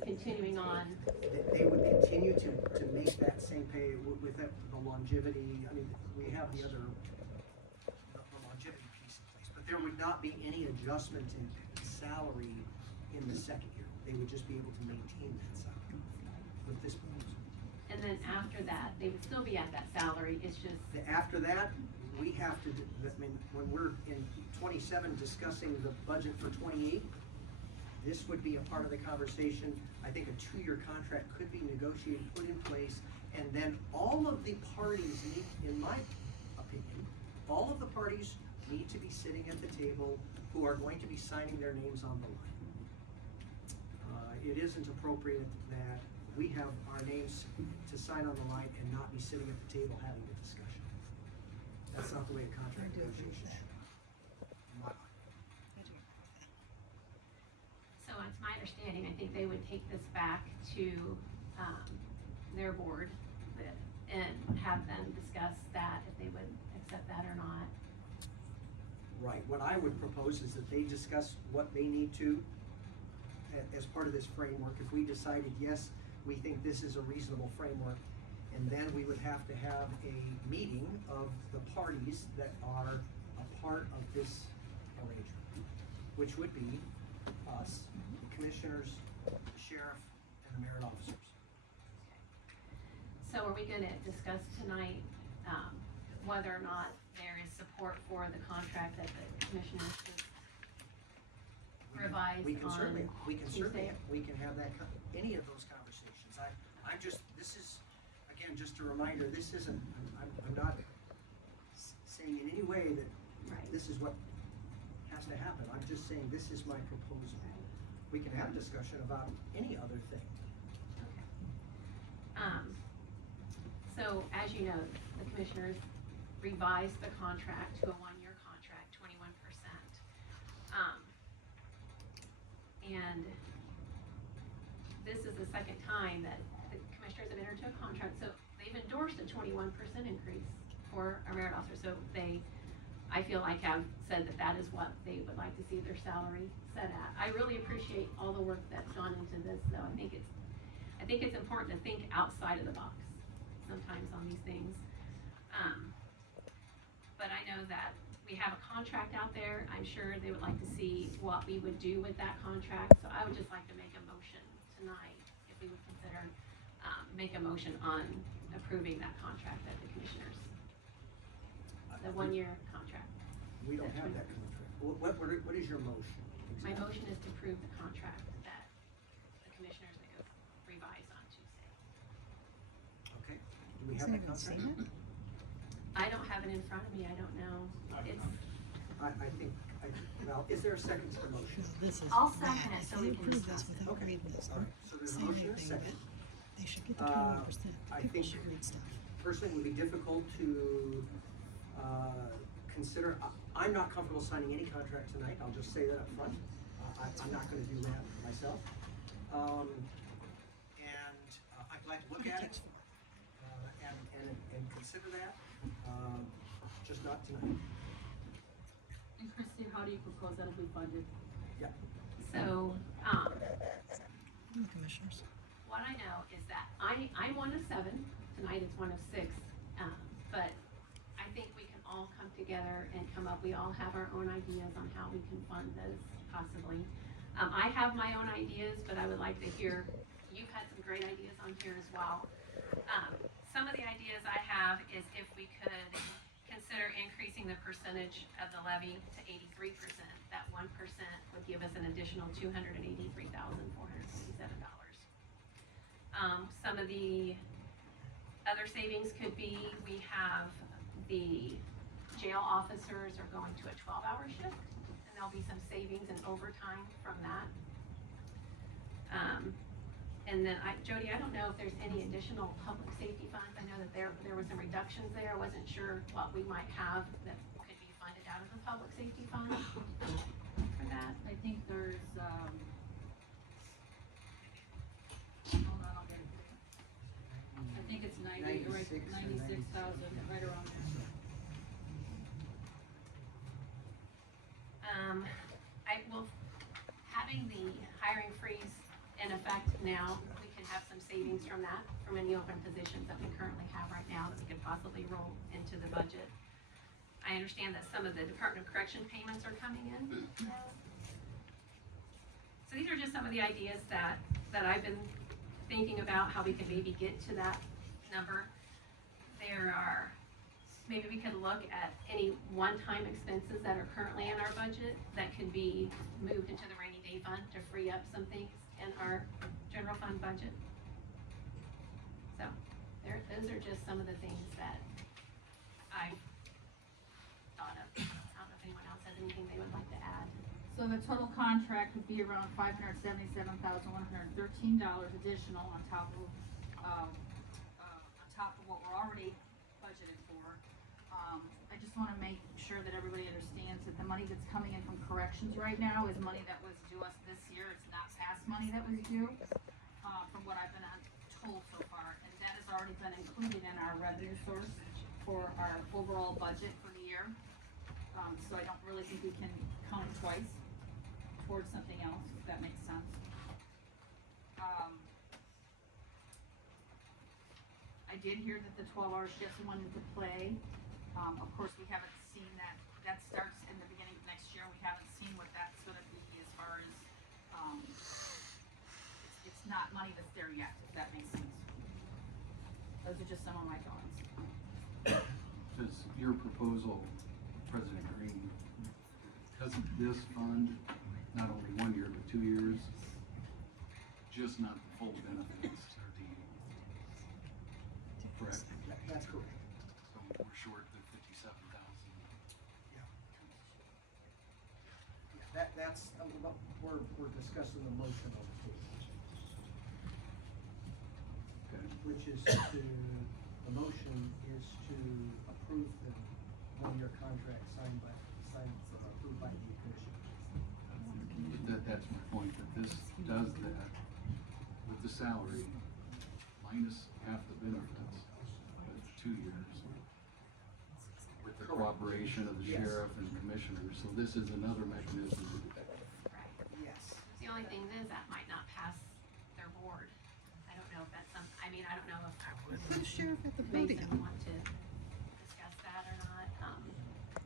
just continuing on. They would continue to make that same pay with the longevity. I mean, we have the longevity piece in place, but there would not be any adjustment in salary in the second year. They would just be able to maintain that salary with this proposal. And then after that, they would still be at that salary, it's just, After that, we have to, I mean, when we're in 27 discussing the budget for 28, this would be a part of the conversation. I think a 2-year contract could be negotiated, put in place, and then all of the parties need, in my opinion, all of the parties need to be sitting at the table who are going to be signing their names on the line. It isn't appropriate that we have our names to sign on the line and not be sitting at the table having the discussion. That's not the way a contract negotiation should be. In my mind. so it's my understanding, I think they would take this back to, their board and have them discuss that, if they would accept that or not. Right, what I would propose is that they discuss what they need to as part of this framework. If we decided, yes, we think this is a reasonable framework, and then we would have to have a meeting of the parties that are a part of this arrangement, which would be us, the commissioners, the sheriff, and the merit officers. So are we gonna discuss tonight, whether or not there is support for the contract that the commissioners just revised We can on certainly, Tuesday? we can have that, any of those conversations. I'm just, this is, again, just a reminder, this isn't, I'm not saying in any way that Right. this is what has to happen. I'm just saying this is my proposal. We can have a discussion about any other thing. Okay. So as you know, the commissioners revised the contract to a 1-year contract, 21%. And this is the second time that the commissioners have entered into a contract, so they've endorsed a 21% increase for our merit officers. So they, I feel like, have said that that is what they would like to see their salary set at. I really appreciate all the work that's gone into this, though. I think it's important to think outside of the box sometimes on these things. But I know that we have a contract out there. I'm sure they would like to see what we would do with that contract. So I would just like to make a motion tonight, if we would consider, make a motion on approving that contract that the commissioners, the 1-year contract. We don't have that contract. What is your motion? My exactly? motion is to approve the contract that the commissioners revised on Tuesday. Okay, do we have that contract? I don't have it in front of me, I don't know. It's, I think, well, is there a second to the motion? I'll second it so we can discuss it. Okay, all right, so there's a motion and a second. They should get the 21%. I People think should read stuff. personally it would be difficult to consider. I'm not comfortable signing any contract tonight, I'll just say that up front. I'm not gonna do that myself. I'd like to look at it and consider that, just not tonight. And Christine, how do you propose that if we funded? Yeah. So, The commissioners. what I know is that I'm 1 of 7, tonight it's 1 of 6, but I think we can all come together and come up, we all have our own ideas on how we can fund this possibly. I have my own ideas, but I would like to hear, you've had some great ideas on here as well. Some of the ideas I have is if we could consider increasing the percentage of the levy to 83%, that 1% would give us an additional $283,457. Some of the other savings could be, we have the jail officers are going to a 12-hour shift, and there'll be some savings in overtime from that. And then Jody, I don't know if there's any additional public safety funds. I know that there were some reductions there. I wasn't sure what we might have that could be funded out of the public safety fund for that. I think there's, hold on, I'll get it. I think it's 96,000, right around there. Having the hiring freeze in effect now, we can have some savings from that, from any open positions that we currently have right now that we could possibly roll into the budget. I understand that some of the Department of Correction payments are coming in now. So these are just some of the ideas that I've been thinking about, how we could maybe get to that number. Maybe we could look at any one-time expenses that are currently in our budget that could be moved into the rainy day fund to free up some things in our general fund budget. So, those are just some of the things that I thought of. I don't know if anyone else has anything they would like to add. So the total contract would be around $577,113 additional on top of what we're already budgeted for. I just wanna make sure that everybody understands that the money that's coming in from corrections right now is money that was due us this year. It's not past money that was due, from what I've been told so far. And that has already been included in our revenue source for our overall budget for the year. So I don't really think we can count twice towards something else, if that makes sense. I did hear that the 12-hour shifts went into play. Of course, we haven't seen that. That starts in the beginning of next year. We haven't seen what that's gonna be as far as, it's not money that's there yet, if that makes sense. Those are just some of my thoughts. Does your proposal, President Green, doesn't this fund not only 1 year, but 2 years, just not the full benefits? Correct? That's correct. So we're short the 57,000. Yeah. Yeah, that's, we're discussing the motion on the table, Okay. which is the motion is to approve the one-year contract approved by the commission. That's my point, that this does that with the salary minus half the benefits, with 2 years. With the cooperation of the Yes. sheriff and commissioners, so this is another mechanism to do that. Right. Yes. The only thing is that might not pass their board. I don't know if that's I don't know if The sheriff at the Mason podium. want to